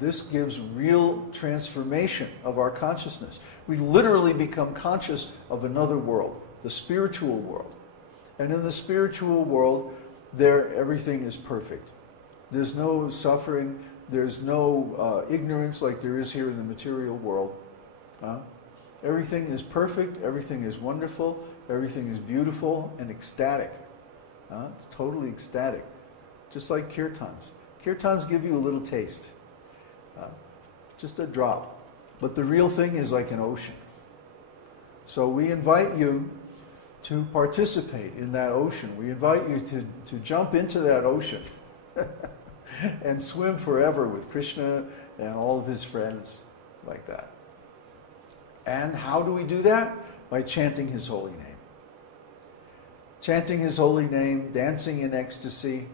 this gives real transformation of our consciousness. We literally become conscious of another world, the spiritual world. And in the spiritual world, there everything is perfect. There's no suffering, there's no ignorance like there is here in the material world. Everything is perfect, everything is wonderful, everything is beautiful and ecstatic. It's totally ecstatic. Just like kirtans. Kirtans give you a little taste. Just a drop. But the real thing is like an ocean. So we invite you to participate in that ocean. We invite you to jump into that ocean and swim forever with Krishna and all of his friends like that. And how do we do that? By chanting his holy name. Chanting his holy name, dancing in ecstasy.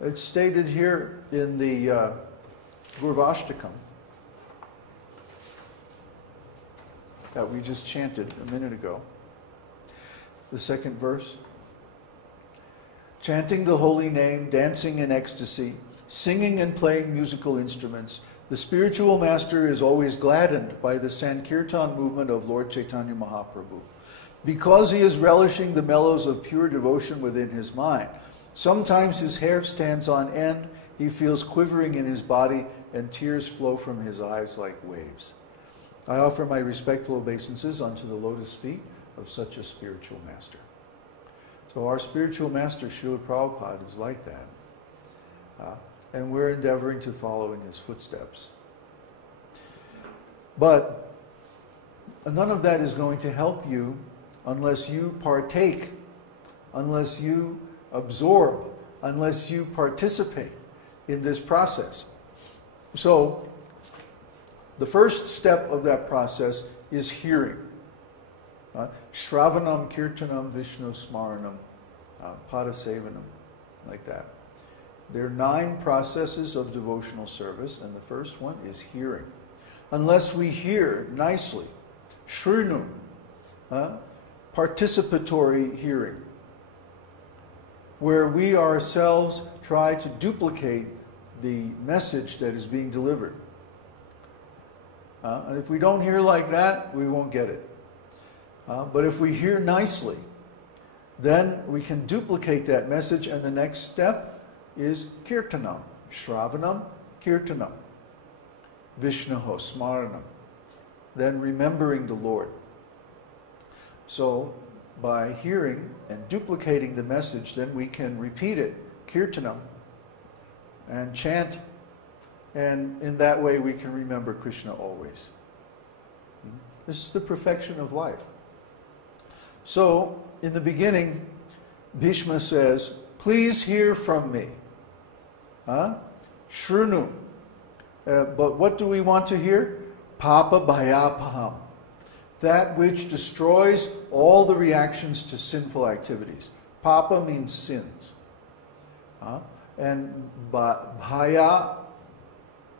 It's stated here in the Gurvashtakam that we just chanted a minute ago. The second verse. Chanting the holy name, dancing in ecstasy, singing and playing musical instruments, the spiritual master is always gladdened by the Sankirtan movement of Lord Chaitanya Mahaprabhu. Because he is relishing the mellows of pure devotion within his mind, sometimes his hair stands on end, he feels quivering in his body, and tears flow from his eyes like waves. I offer my respectful obeisances unto the lotus feet of such a spiritual master. So our spiritual master, Srila Prabhupada, is like that. And we're endeavoring to follow in his footsteps. But none of that is going to help you unless you partake, unless you absorb, unless you participate in this process. So, the first step of that process is hearing. Shravanam, Kirtanam, Vishnu Smaranam, Padasevanam, like that. There are 9 processes of devotional service, and the first one is hearing. Unless we hear nicely, shrinu, participatory hearing, where we ourselves try to duplicate the message that is being delivered. And if we don't hear like that, we won't get it. But if we hear nicely, then we can duplicate that message, and the next step is kirtanam, shravanam, kirtanam, Vishnaho, smaranam, then remembering the Lord. So, by hearing and duplicating the message, then we can repeat it, kirtanam, and chant, and in that way we can remember Krishna always. This is the perfection of life. So, in the beginning, Bhishma says, please hear from me. Shrunu. But what do we want to hear? Papa bhayapaham. That which destroys all the reactions to sinful activities. Papa means sins. And bhaya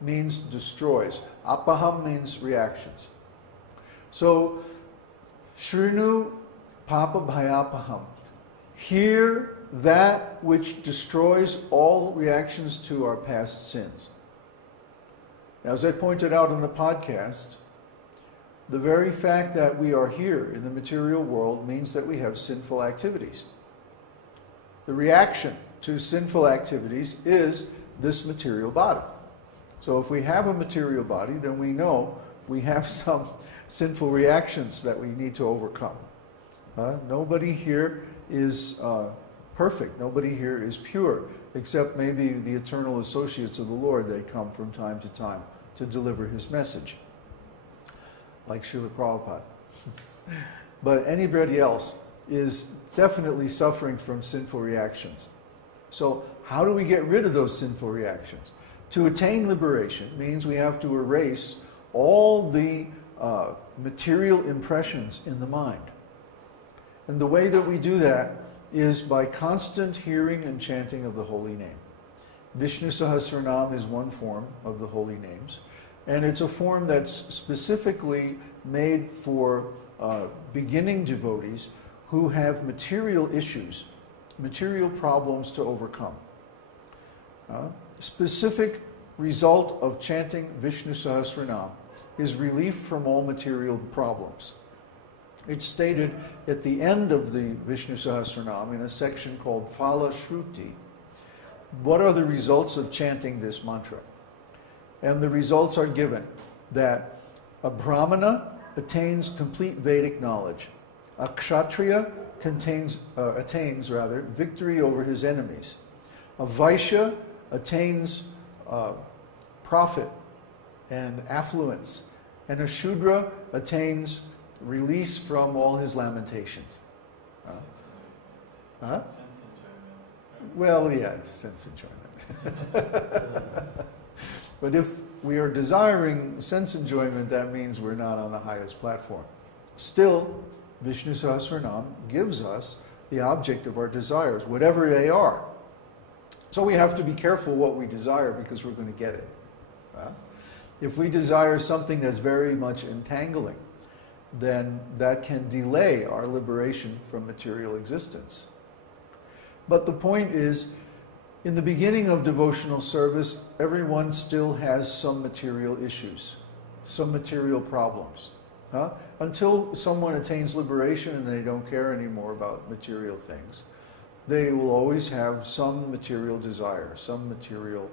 means destroys. Apaham means reactions. So, Shrinu Papa bhayapaham. Hear that which destroys all reactions to our past sins. Now, as I pointed out in the podcast, the very fact that we are here in the material world means that we have sinful activities. The reaction to sinful activities is this material body. So if we have a material body, then we know we have some sinful reactions that we need to overcome. Nobody here is perfect. Nobody here is pure, except maybe the eternal associates of the Lord. They come from time to time to deliver his message, like Srila Prabhupada. But anybody else is definitely suffering from sinful reactions. So how do we get rid of those sinful reactions? To attain liberation means we have to erase all the material impressions in the mind. And the way that we do that is by constant hearing and chanting of the holy name. Viṣṇusahasranāma is one form of the holy names, and it's a form that's specifically made for beginning devotees who have material issues, material problems to overcome. Specific result of chanting Viṣṇusahasranāma is relief from all material problems. It's stated at the end of the Viṣṇusahasranāma in a section called Phala Shruti. What are the results of chanting this mantra? And the results are given that a Brahmana attains complete Vedic knowledge. A Kshatriya attains victory over his enemies. A Vaishya attains profit and affluence. And a Shudra attains release from all his lamentations. Huh? Well, yeah, sense enjoyment. But if we are desiring sense enjoyment, that means we're not on the highest platform. Still, Viṣṇusahasranāma gives us the object of our desires, whatever they are. So we have to be careful what we desire because we're going to get it. If we desire something that's very much entangling, then that can delay our liberation from material existence. But the point is, in the beginning of devotional service, everyone still has some material issues, some material problems. Until someone attains liberation and they don't care anymore about material things, they will always have some material desire, some material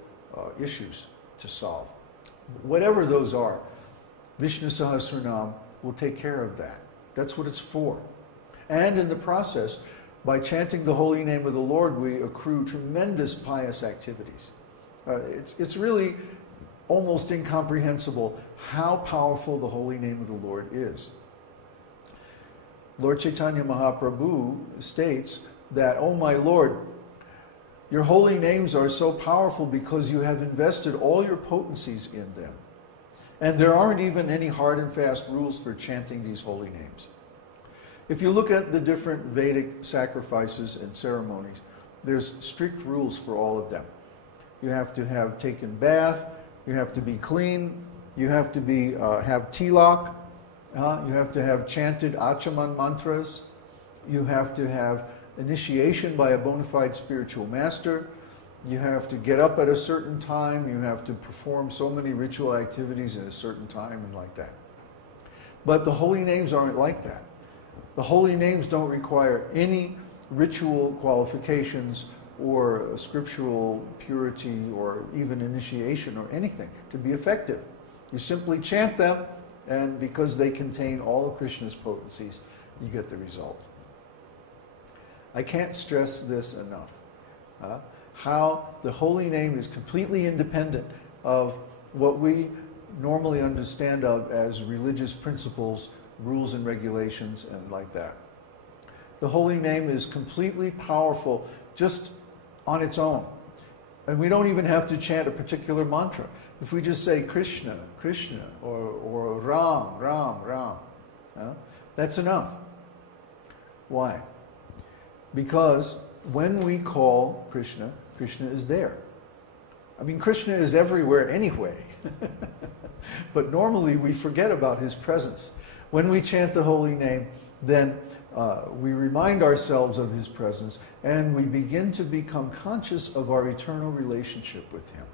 issues to solve. Whatever those are, Viṣṇusahasranāma will take care of that. That's what it's for. And in the process, by chanting the holy name of the Lord, we accrue tremendous pious activities. It's really almost incomprehensible how powerful the holy name of the Lord is. Lord Chaitanya Mahaprabhu states that, "Oh my Lord, your holy names are so powerful because you have invested all your potencies in them. And there aren't even any hard and fast rules for chanting these holy names." If you look at the different Vedic sacrifices and ceremonies, there's strict rules for all of them. You have to have taken bath, you have to be clean, you have to be have tilak, you have to have chanted achaman mantras, you have to have initiation by a bona fide spiritual master, you have to get up at a certain time, you have to perform so many ritual activities at a certain time and like that. But the holy names aren't like that. The holy names don't require any ritual qualifications or scriptural purity or even initiation or anything to be effective. You simply chant them, and because they contain all of Krishna's potencies, you get the result. I can't stress this enough. How the holy name is completely independent of what we normally understand of as religious principles, rules and regulations, and like that. The holy name is completely powerful just on its own. And we don't even have to chant a particular mantra. If we just say Krishna, Krishna, or Ram, Ram, Ram, that's enough. Why? Because when we call Krishna, Krishna is there. I mean, Krishna is everywhere anyway. But normally we forget about his presence. When we chant the holy name, then we remind ourselves of his presence and we begin to become conscious of our eternal relationship with him.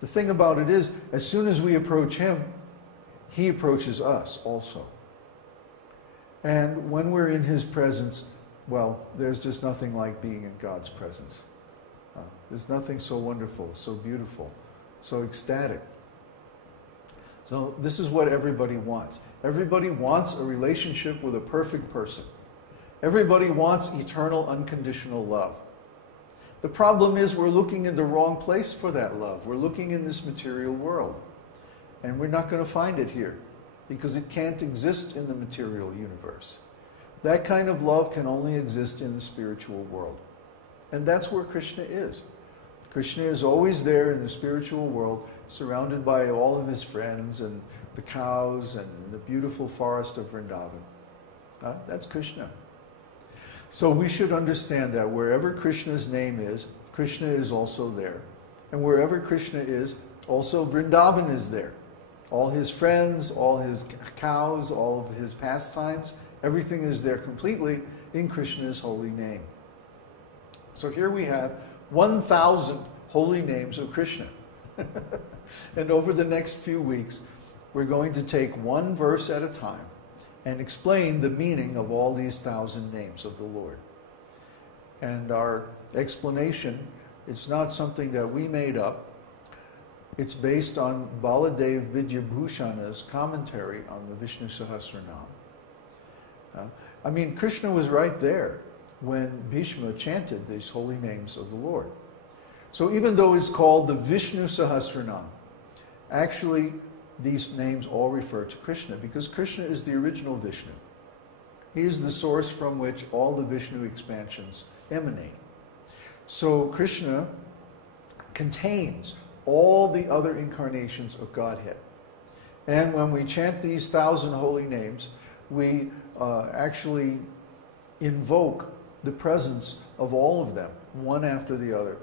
The thing about it is, as soon as we approach him, he approaches us also. And when we're in his presence, well, there's just nothing like being in God's presence. There's nothing so wonderful, so beautiful, so ecstatic. So this is what everybody wants. Everybody wants a relationship with a perfect person. Everybody wants eternal, unconditional love. The problem is we're looking in the wrong place for that love. We're looking in this material world. And we're not going to find it here because it can't exist in the material universe. That kind of love can only exist in the spiritual world. And that's where Krishna is. Krishna is always there in the spiritual world, surrounded by all of his friends and the cows and the beautiful forest of Vrindavan. That's Krishna. So we should understand that wherever Krishna's name is, Krishna is also there. And wherever Krishna is, also Vrindavan is there. All his friends, all his cows, all of his pastimes, everything is there completely in Krishna's holy name. So here we have 1,000 holy names of Krishna. And over the next few weeks, we're going to take one verse at a time and explain the meaning of all these 1,000 names of the Lord. And our explanation, it's not something that we made up. It's based on Baladev Vidyabhushana's commentary on the Viṣṇusahasranāma. I mean, Krishna was right there when Bhishma chanted these holy names of the Lord. So even though it's called the Viṣṇusahasranāma, actually these names all refer to Krishna, because Krishna is the original Vishnu. He is the source from which all the Vishnu expansions emanate. So Krishna contains all the other incarnations of Godhead. And when we chant these 1,000 holy names, we actually invoke the presence of all of them, one after the other.